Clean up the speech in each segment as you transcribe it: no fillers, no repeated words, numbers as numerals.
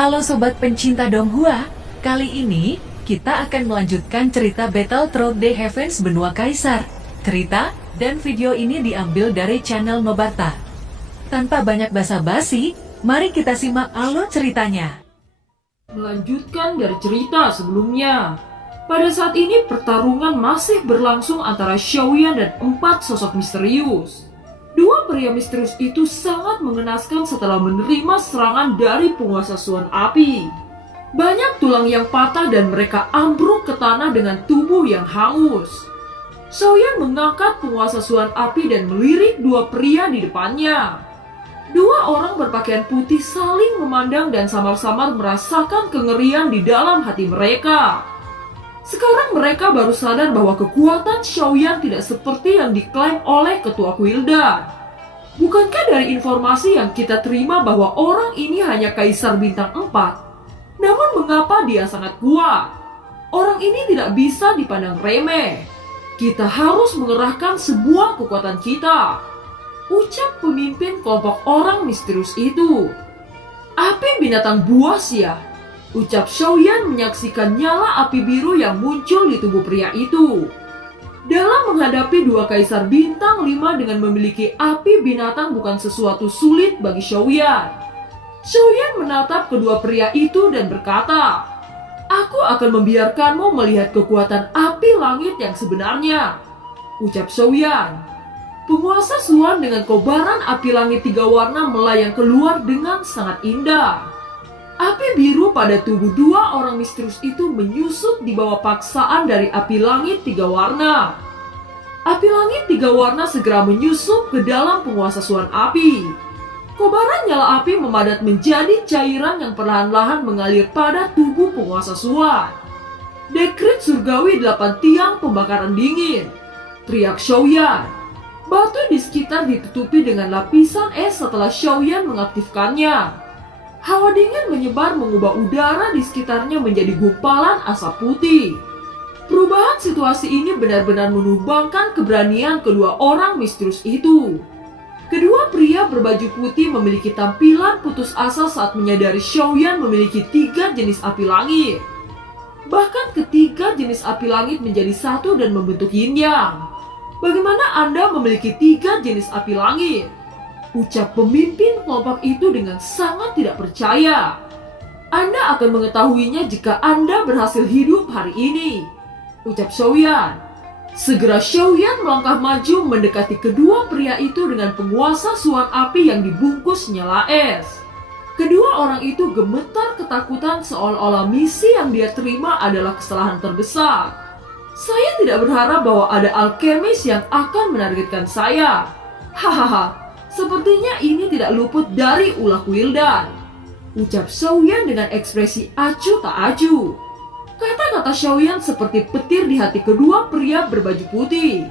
Halo sobat pencinta Donghua, kali ini kita akan melanjutkan cerita Battle Through the Heavens Benua Kaisar. Cerita dan video ini diambil dari channel Nobarta. Tanpa banyak basa-basi, mari kita simak alur ceritanya. Melanjutkan dari cerita sebelumnya, pada saat ini pertarungan masih berlangsung antara Xiaoyan dan 4 sosok misterius. Dua pria misterius itu sangat mengenaskan setelah menerima serangan dari penguasa Suan Api. Banyak tulang yang patah dan mereka ambruk ke tanah dengan tubuh yang hangus. Xiaoyan mengangkat penguasa Suan Api dan melirik dua pria di depannya. Dua orang berpakaian putih saling memandang dan samar-samar merasakan kengerian di dalam hati mereka. Sekarang mereka baru sadar bahwa kekuatan Xiaoyan tidak seperti yang diklaim oleh ketua Kuildan. Bukankah dari informasi yang kita terima bahwa orang ini hanya kaisar bintang 4? Namun mengapa dia sangat kuat? Orang ini tidak bisa dipandang remeh. Kita harus mengerahkan sebuah kekuatan kita, ucap pemimpin kelompok orang misterius itu. Api binatang buas ya, ucap Xiaoyan menyaksikan nyala api biru yang muncul di tubuh pria itu. Dalam menghadapi dua kaisar bintang 5 dengan memiliki api binatang bukan sesuatu sulit bagi Xiaoyan. Xiaoyan menatap kedua pria itu dan berkata, "Aku akan membiarkanmu melihat kekuatan api langit yang sebenarnya," ucap Xiaoyan. Penguasa Suan dengan kobaran api langit 3 warna melayang keluar dengan sangat indah. Api biru pada tubuh dua orang misterius itu menyusut di bawah paksaan dari api langit 3 warna. Api langit 3 warna segera menyusup ke dalam penguasa Suan Api. Kobaran nyala api memadat menjadi cairan yang perlahan-lahan mengalir pada tubuh penguasa Suan. Dekret surgawi 8 tiang pembakaran dingin, teriak Xiaoyan. Batu di sekitar ditutupi dengan lapisan es setelah Xiaoyan mengaktifkannya. Hawa dingin menyebar mengubah udara di sekitarnya menjadi gumpalan asap putih. Perubahan situasi ini benar-benar menumbangkan keberanian kedua orang misterius itu. Kedua pria berbaju putih memiliki tampilan putus asa saat menyadari Xiaoyan memiliki 3 jenis api langit. Bahkan ketiga jenis api langit menjadi satu dan membentuk yin yang. Bagaimana Anda memiliki 3 jenis api langit? Ucap pemimpin kelompok itu dengan sangat tidak percaya. Anda akan mengetahuinya jika Anda berhasil hidup hari ini, ucap Xiaoyan. Segera Xiaoyan melangkah maju mendekati kedua pria itu dengan penguasa Suan Api yang dibungkus nyala es. Kedua orang itu gemetar ketakutan seolah-olah misi yang dia terima adalah kesalahan terbesar. Saya tidak berharap bahwa ada alkemis yang akan menargetkan saya. Hahaha. Sepertinya ini tidak luput dari ulah Kuildan, ucap Xiaoyan dengan ekspresi acuh tak acuh. Kata-kata Xiaoyan seperti petir di hati kedua pria berbaju putih.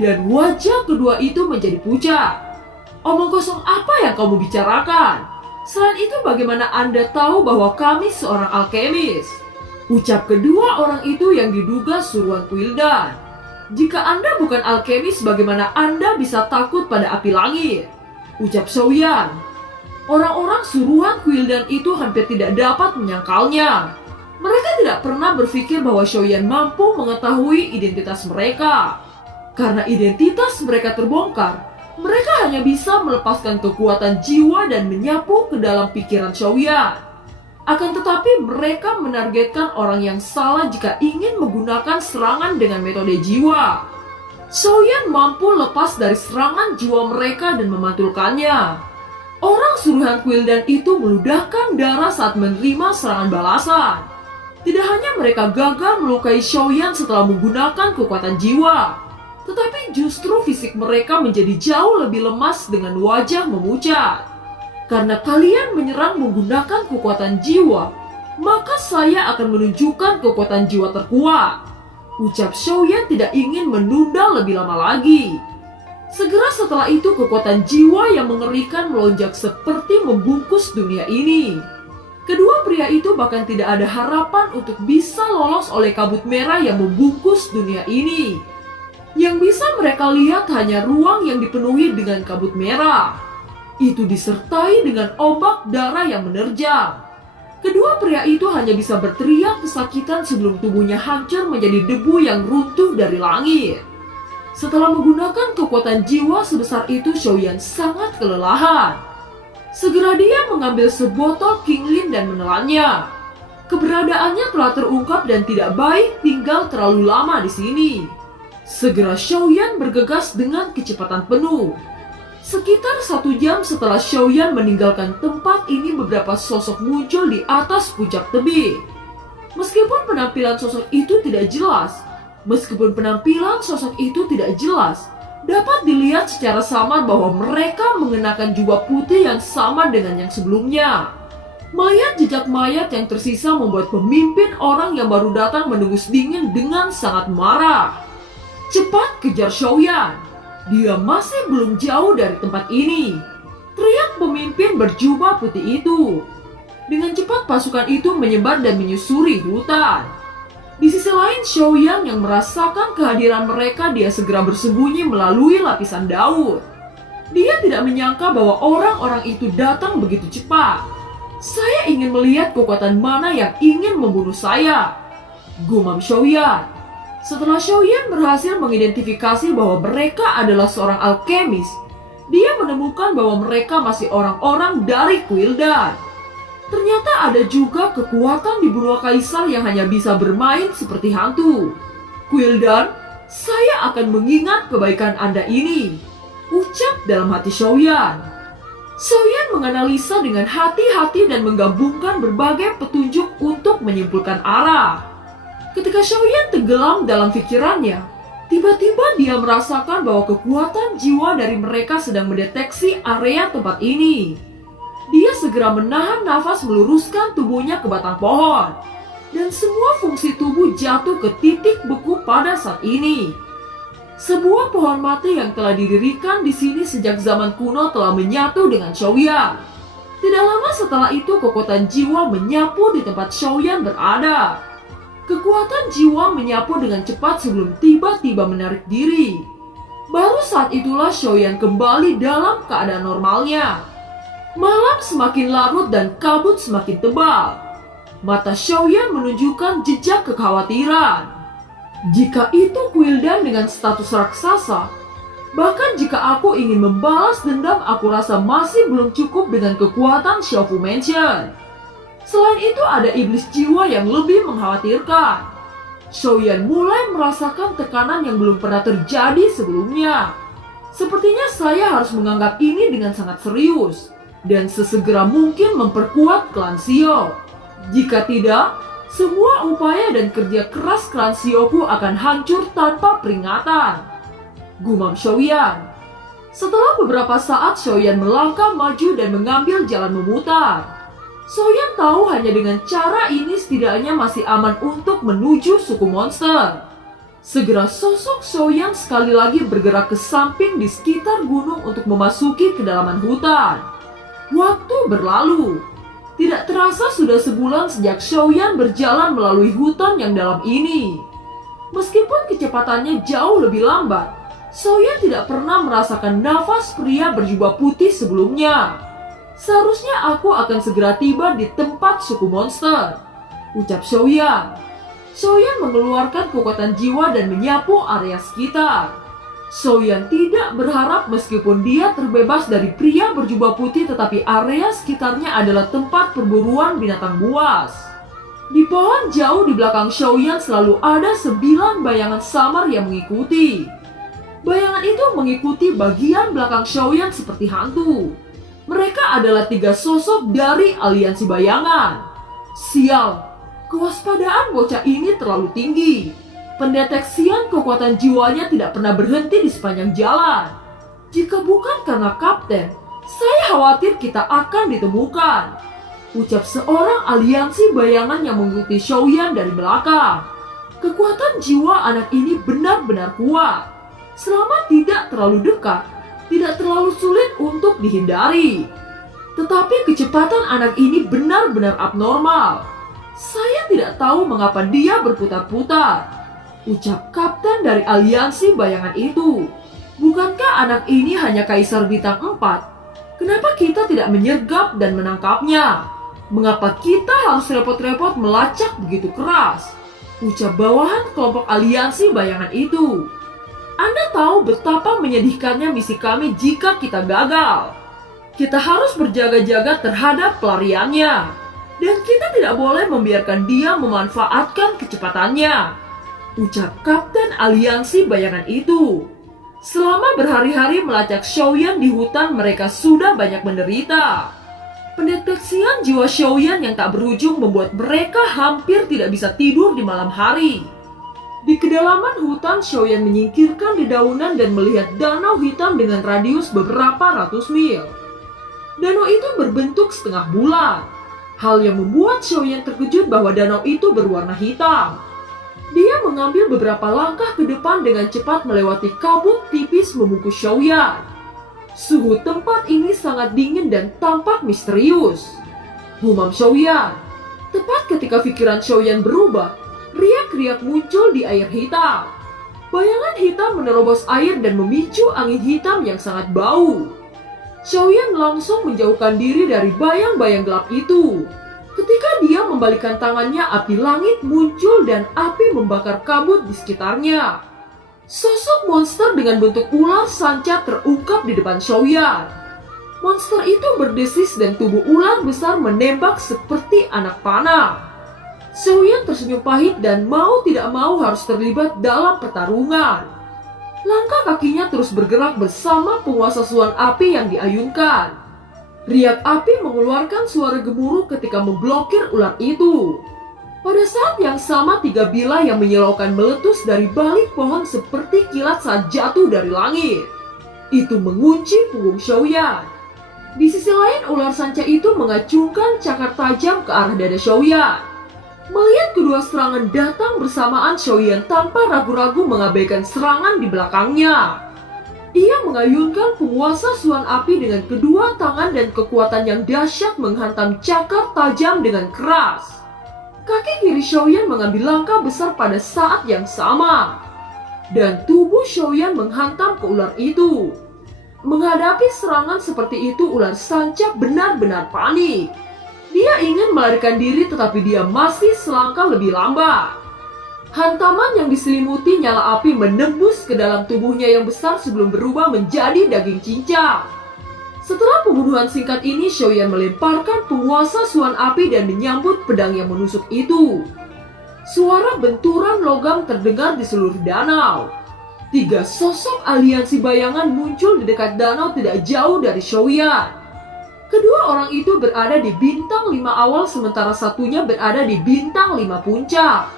Dan wajah kedua itu menjadi pucat. Omong kosong apa yang kamu bicarakan? Selain itu bagaimana Anda tahu bahwa kami seorang alkemis? Ucap kedua orang itu yang diduga suruhan Kuildan. Jika Anda bukan alkemis, bagaimana Anda bisa takut pada api langit? Ucap Xiaoyan. Orang-orang suruhan Kuildan itu hampir tidak dapat menyangkalnya. Mereka tidak pernah berpikir bahwa Xiaoyan mampu mengetahui identitas mereka. Karena identitas mereka terbongkar, mereka hanya bisa melepaskan kekuatan jiwa dan menyapu ke dalam pikiran Xiaoyan. Akan tetapi mereka menargetkan orang yang salah jika ingin menggunakan serangan dengan metode jiwa. Xiaoyan mampu lepas dari serangan jiwa mereka dan memantulkannya. Orang suruhan Kuildan itu meludahkan darah saat menerima serangan balasan. Tidak hanya mereka gagal melukai Xiaoyan setelah menggunakan kekuatan jiwa, tetapi justru fisik mereka menjadi jauh lebih lemas dengan wajah memucat. Karena kalian menyerang menggunakan kekuatan jiwa, maka saya akan menunjukkan kekuatan jiwa terkuat. Ucap Xiaoyan tidak ingin menunda lebih lama lagi. Segera setelah itu kekuatan jiwa yang mengerikan melonjak seperti membungkus dunia ini. Kedua pria itu bahkan tidak ada harapan untuk bisa lolos oleh kabut merah yang membungkus dunia ini. Yang bisa mereka lihat hanya ruang yang dipenuhi dengan kabut merah. Itu disertai dengan ombak darah yang menerjang. Kedua pria itu hanya bisa berteriak kesakitan sebelum tubuhnya hancur menjadi debu yang runtuh dari langit. Setelah menggunakan kekuatan jiwa sebesar itu, Xiaoyan sangat kelelahan. Segera dia mengambil sebotol Qinglin dan menelannya. Keberadaannya telah terungkap dan tidak baik tinggal terlalu lama di sini. Segera Xiaoyan bergegas dengan kecepatan penuh. Sekitar 1 jam setelah Xiaoyan meninggalkan tempat ini, beberapa sosok muncul di atas puncak tebing. Meskipun penampilan sosok itu tidak jelas, dapat dilihat secara samar bahwa mereka mengenakan jubah putih yang sama dengan yang sebelumnya. Jejak mayat yang tersisa membuat pemimpin orang yang baru datang mendengus dingin dengan sangat marah. Cepat kejar Xiaoyan. Dia masih belum jauh dari tempat ini, teriak pemimpin berjubah putih itu. Dengan cepat pasukan itu menyebar dan menyusuri hutan. Di sisi lain, Xiaoyan yang merasakan kehadiran mereka, dia segera bersembunyi melalui lapisan daun. Dia tidak menyangka bahwa orang-orang itu datang begitu cepat. Saya ingin melihat kekuatan mana yang ingin membunuh saya, gumam Xiaoyan. Setelah Xiaoyan berhasil mengidentifikasi bahwa mereka adalah seorang alkemis, dia menemukan bahwa mereka masih orang-orang dari Kuildan. Ternyata ada juga kekuatan di benua kaisar yang hanya bisa bermain seperti hantu. Kuildan, saya akan mengingat kebaikan Anda ini, ucap dalam hati Xiaoyan. Xiaoyan menganalisa dengan hati-hati dan menggabungkan berbagai petunjuk untuk menyimpulkan arah. Ketika Xiaoyan tenggelam dalam pikirannya, tiba-tiba dia merasakan bahwa kekuatan jiwa dari mereka sedang mendeteksi area tempat ini. Dia segera menahan nafas, meluruskan tubuhnya ke batang pohon, dan semua fungsi tubuh jatuh ke titik beku pada saat ini. Sebuah pohon mati yang telah didirikan di sini sejak zaman kuno telah menyatu dengan Xiaoyan. Tidak lama setelah itu, kekuatan jiwa menyapu di tempat Xiaoyan berada. Kekuatan jiwa menyapu dengan cepat sebelum tiba-tiba menarik diri. Baru saat itulah Xiaoyan kembali dalam keadaan normalnya. Malam semakin larut dan kabut semakin tebal. Mata Xiaoyan menunjukkan jejak kekhawatiran. Jika itu Kuildan dengan status raksasa, bahkan jika aku ingin membalas dendam, aku rasa masih belum cukup dengan kekuatan Xiaofu Mansion. Selain itu ada iblis jiwa yang lebih mengkhawatirkan. Xiaoyan mulai merasakan tekanan yang belum pernah terjadi sebelumnya. Sepertinya saya harus menganggap ini dengan sangat serius dan sesegera mungkin memperkuat klan Xiao. Jika tidak, semua upaya dan kerja keras klan Xiaoku akan hancur tanpa peringatan, gumam Xiaoyan. Setelah beberapa saat, Xiaoyan melangkah maju dan mengambil jalan memutar. Xiaoyan tahu hanya dengan cara ini setidaknya masih aman untuk menuju suku monster. Segera sosok Xiaoyan sekali lagi bergerak ke samping di sekitar gunung untuk memasuki kedalaman hutan. Waktu berlalu. Tidak terasa sudah sebulan sejak Xiaoyan berjalan melalui hutan yang dalam ini. Meskipun kecepatannya jauh lebih lambat, Xiaoyan tidak pernah merasakan nafas pria berjubah putih sebelumnya. Seharusnya aku akan segera tiba di tempat suku monster, ucap Xiaoyan. Xiaoyan mengeluarkan kekuatan jiwa dan menyapu area sekitar. Xiaoyan tidak berharap meskipun dia terbebas dari pria berjubah putih, tetapi area sekitarnya adalah tempat perburuan binatang buas. Di pohon jauh di belakang Xiaoyan selalu ada 9 bayangan samar yang mengikuti. Bayangan itu mengikuti bagian belakang Xiaoyan seperti hantu. Mereka adalah 3 sosok dari aliansi bayangan. Sial, kewaspadaan bocah ini terlalu tinggi. Pendeteksian kekuatan jiwanya tidak pernah berhenti di sepanjang jalan. Jika bukan karena kapten, saya khawatir kita akan ditemukan, ucap seorang aliansi bayangan yang mengikuti Xiaoyan dari belakang. Kekuatan jiwa anak ini benar-benar kuat. Selama tidak terlalu dekat, tidak terlalu sulit untuk dihindari. Tetapi kecepatan anak ini benar-benar abnormal. Saya tidak tahu mengapa dia berputar-putar, ucap kapten dari aliansi bayangan itu. Bukankah anak ini hanya kaisar bintang 4? Kenapa kita tidak menyergap dan menangkapnya? Mengapa kita harus repot-repot melacak begitu keras? Ucap bawahan kelompok aliansi bayangan itu. Anda tahu betapa menyedihkannya misi kami jika kita gagal. Kita harus berjaga-jaga terhadap pelariannya. Dan kita tidak boleh membiarkan dia memanfaatkan kecepatannya. Ucap Kapten Aliansi bayangan itu. Selama berhari-hari melacak Xiaoyan di hutan, mereka sudah banyak menderita. Pendeteksian jiwa Xiaoyan yang tak berujung membuat mereka hampir tidak bisa tidur di malam hari. Di kedalaman hutan, Xiaoyan menyingkirkan dedaunan dan melihat danau hitam dengan radius beberapa ratus mil. Danau itu berbentuk setengah bulat. Hal yang membuat Xiaoyan terkejut bahwa danau itu berwarna hitam. Dia mengambil beberapa langkah ke depan dengan cepat melewati kabut tipis membungkus Xiaoyan. Suhu tempat ini sangat dingin dan tampak misterius. Gumam Xiaoyan. Tepat ketika pikiran Xiaoyan berubah, riak-riak muncul di air hitam. Bayangan hitam menerobos air dan memicu angin hitam yang sangat bau. Xiaoyan langsung menjauhkan diri dari bayang-bayang gelap itu. Ketika dia membalikkan tangannya, api langit muncul dan api membakar kabut di sekitarnya. Sosok monster dengan bentuk ular sanca terungkap di depan Xiaoyan. Monster itu berdesis dan tubuh ular besar menembak seperti anak panah. Xiaoyan tersenyum pahit dan mau tidak mau harus terlibat dalam pertarungan. Langkah kakinya terus bergerak bersama penguasa suan api yang diayunkan. Riak api mengeluarkan suara gemuruh ketika memblokir ular itu. Pada saat yang sama, 3 bila yang menyilaukan meletus dari balik pohon seperti kilat saat jatuh dari langit. Itu mengunci punggung Xiaoyan. Di sisi lain, ular sanca itu mengacungkan cakar tajam ke arah dada Xiaoyan. Melihat kedua serangan datang bersamaan, Xiaoyan tanpa ragu-ragu mengabaikan serangan di belakangnya. Ia mengayunkan penguasa suan api dengan kedua tangan dan kekuatan yang dahsyat menghantam cakar tajam dengan keras. Kaki kiri Xiaoyan mengambil langkah besar pada saat yang sama. Dan tubuh Xiaoyan menghantam ke ular itu. Menghadapi serangan seperti itu, ular sanca benar-benar panik. Dia ingin melarikan diri tetapi dia masih selangkah lebih lambat. Hantaman yang diselimuti nyala api menembus ke dalam tubuhnya yang besar sebelum berubah menjadi daging cincang. Setelah pembunuhan singkat ini, Xiaoyan melemparkan penguasa suan api dan menyambut pedang yang menusuk itu. Suara benturan logam terdengar di seluruh danau. 3 sosok aliansi bayangan muncul di dekat danau tidak jauh dari Xiaoyan. Kedua orang itu berada di bintang 5 awal sementara satunya berada di bintang 5 puncak.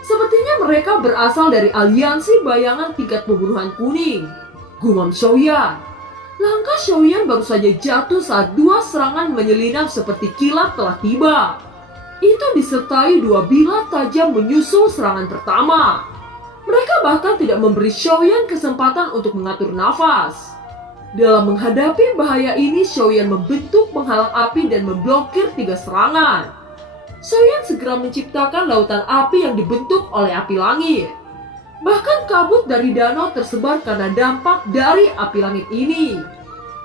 Sepertinya mereka berasal dari aliansi bayangan tingkat pembunuhan kuning. Gumam Xiaoyan. Langkah Xiaoyan baru saja jatuh saat 2 serangan menyelinap seperti kilat telah tiba. Itu disertai 2 bila tajam menyusul serangan pertama. Mereka bahkan tidak memberi Xiaoyan kesempatan untuk mengatur nafas. Dalam menghadapi bahaya ini, Xiaoyan membentuk penghalang api dan memblokir 3 serangan. Xiaoyan segera menciptakan lautan api yang dibentuk oleh api langit. Bahkan kabut dari danau tersebar karena dampak dari api langit ini.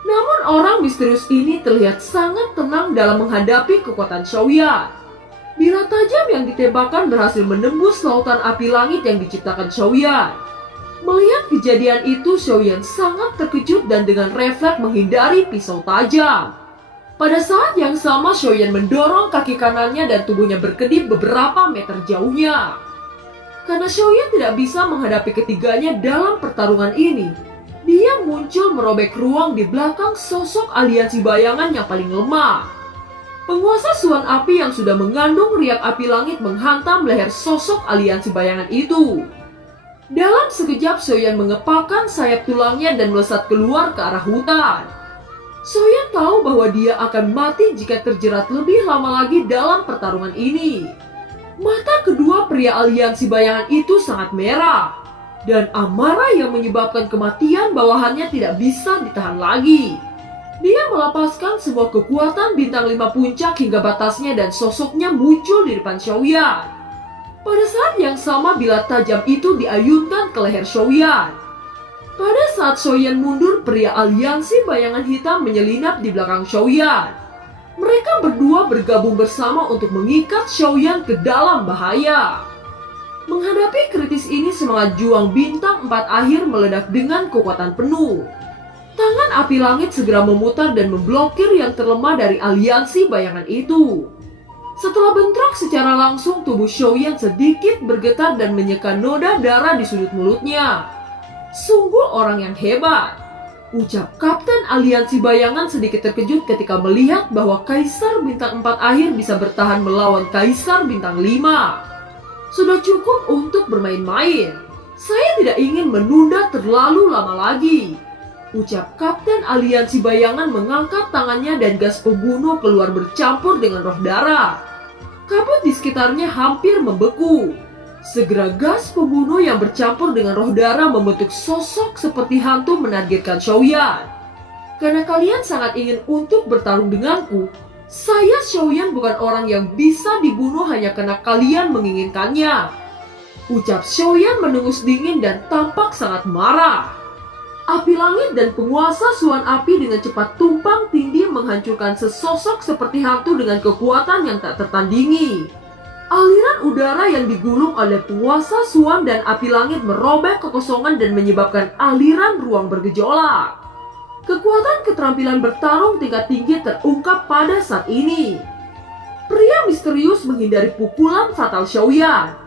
Namun orang misterius ini terlihat sangat tenang dalam menghadapi kekuatan Xiaoyan. Bila tajam yang ditembakkan berhasil menembus lautan api langit yang diciptakan Xiaoyan. Melihat kejadian itu, Xiaoyan sangat terkejut dan dengan refleks menghindari pisau tajam. Pada saat yang sama, Xiaoyan mendorong kaki kanannya dan tubuhnya berkedip beberapa meter jauhnya. Karena Xiaoyan tidak bisa menghadapi ketiganya dalam pertarungan ini, dia muncul merobek ruang di belakang sosok aliansi bayangan yang paling lemah. Penguasa suan api yang sudah mengandung riak api langit menghantam leher sosok aliansi bayangan itu. Dalam sekejap, Xiaoyan mengepakkan sayap tulangnya dan melesat keluar ke arah hutan. Xiaoyan tahu bahwa dia akan mati jika terjerat lebih lama lagi dalam pertarungan ini. Mata kedua pria aliansi bayangan itu sangat merah, dan amarah yang menyebabkan kematian bawahannya tidak bisa ditahan lagi. Dia melepaskan semua kekuatan bintang 5 puncak hingga batasnya dan sosoknya muncul di depan Xiaoyan. Pada saat yang sama, bilah tajam itu diayunkan ke leher Xiaoyan. Pada saat Xiaoyan mundur, pria aliansi bayangan hitam menyelinap di belakang Xiaoyan. Mereka berdua bergabung bersama untuk mengikat Xiaoyan ke dalam bahaya. Menghadapi kritis ini, semangat juang bintang 4 akhir meledak dengan kekuatan penuh. Tangan api langit segera memutar dan memblokir yang terlemah dari aliansi bayangan itu. Setelah bentrok secara langsung, tubuh Xiaoyan sedikit bergetar dan menyeka noda darah di sudut mulutnya. Sungguh orang yang hebat, ucap Kapten Aliansi Bayangan sedikit terkejut ketika melihat bahwa Kaisar Bintang 4 akhir bisa bertahan melawan Kaisar Bintang 5. Sudah cukup untuk bermain-main. Saya tidak ingin menunda terlalu lama lagi, ucap Kapten Aliansi Bayangan mengangkat tangannya dan gas pembunuh keluar bercampur dengan roh darah. Kabut di sekitarnya hampir membeku. Segera gas pembunuh yang bercampur dengan roh darah membentuk sosok seperti hantu menargetkan Xiaoyan. Karena kalian sangat ingin untuk bertarung denganku, saya Xiaoyan bukan orang yang bisa dibunuh hanya karena kalian menginginkannya, ucap Xiaoyan menengus dingin dan tampak sangat marah. Api langit dan penguasa Suan Api dengan cepat tumpang tindih menghancurkan sesosok seperti hantu dengan kekuatan yang tak tertandingi. Aliran udara yang digulung oleh penguasa Suan dan api langit merobek kekosongan dan menyebabkan aliran ruang bergejolak. Kekuatan keterampilan bertarung tingkat tinggi terungkap pada saat ini. Pria misterius menghindari pukulan fatal Xiaoyan.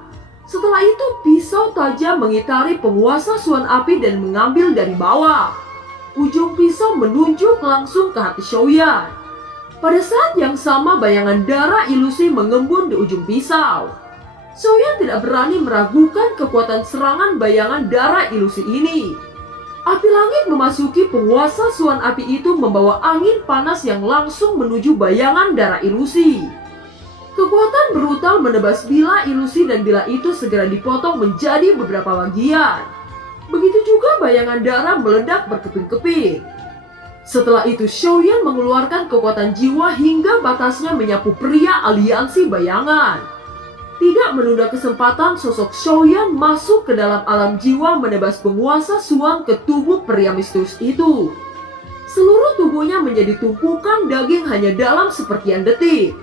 Setelah itu, pisau tajam mengitari penguasa Suan Api dan mengambil dari bawah. Ujung pisau menunjuk langsung ke hati Xiaoyan. Pada saat yang sama, bayangan darah ilusi mengembun di ujung pisau. Xiaoyan tidak berani meragukan kekuatan serangan bayangan darah ilusi ini. Api langit memasuki penguasa Suan Api itu membawa angin panas yang langsung menuju bayangan darah ilusi. Kekuatan brutal menebas bila ilusi dan bila itu segera dipotong menjadi beberapa bagian. Begitu juga bayangan darah meledak berkeping-keping. Setelah itu Xiaoyan mengeluarkan kekuatan jiwa hingga batasnya menyapu pria aliansi bayangan. Tidak menunda kesempatan, sosok Xiaoyan masuk ke dalam alam jiwa menebas penguasa Suan ke tubuh pria misterius itu. Seluruh tubuhnya menjadi tumpukan daging hanya dalam sepertian detik.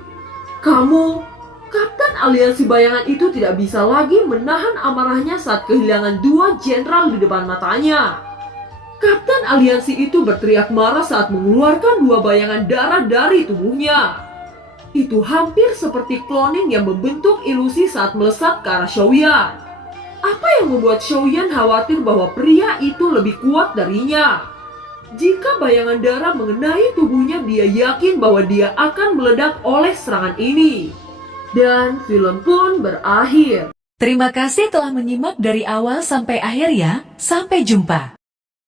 Kamu, Kapten Aliansi Bayangan itu tidak bisa lagi menahan amarahnya saat kehilangan 2 jenderal di depan matanya. Kapten Aliansi itu berteriak marah saat mengeluarkan 2 bayangan darah dari tubuhnya. Itu hampir seperti cloning yang membentuk ilusi saat melesat ke arah Xiaoyan. Apa yang membuat Xiaoyan khawatir bahwa pria itu lebih kuat darinya? Jika bayangan darah mengenai tubuhnya, dia yakin bahwa dia akan meledak oleh serangan ini. Dan film pun berakhir. Terima kasih telah menyimak dari awal sampai akhir ya. Sampai jumpa.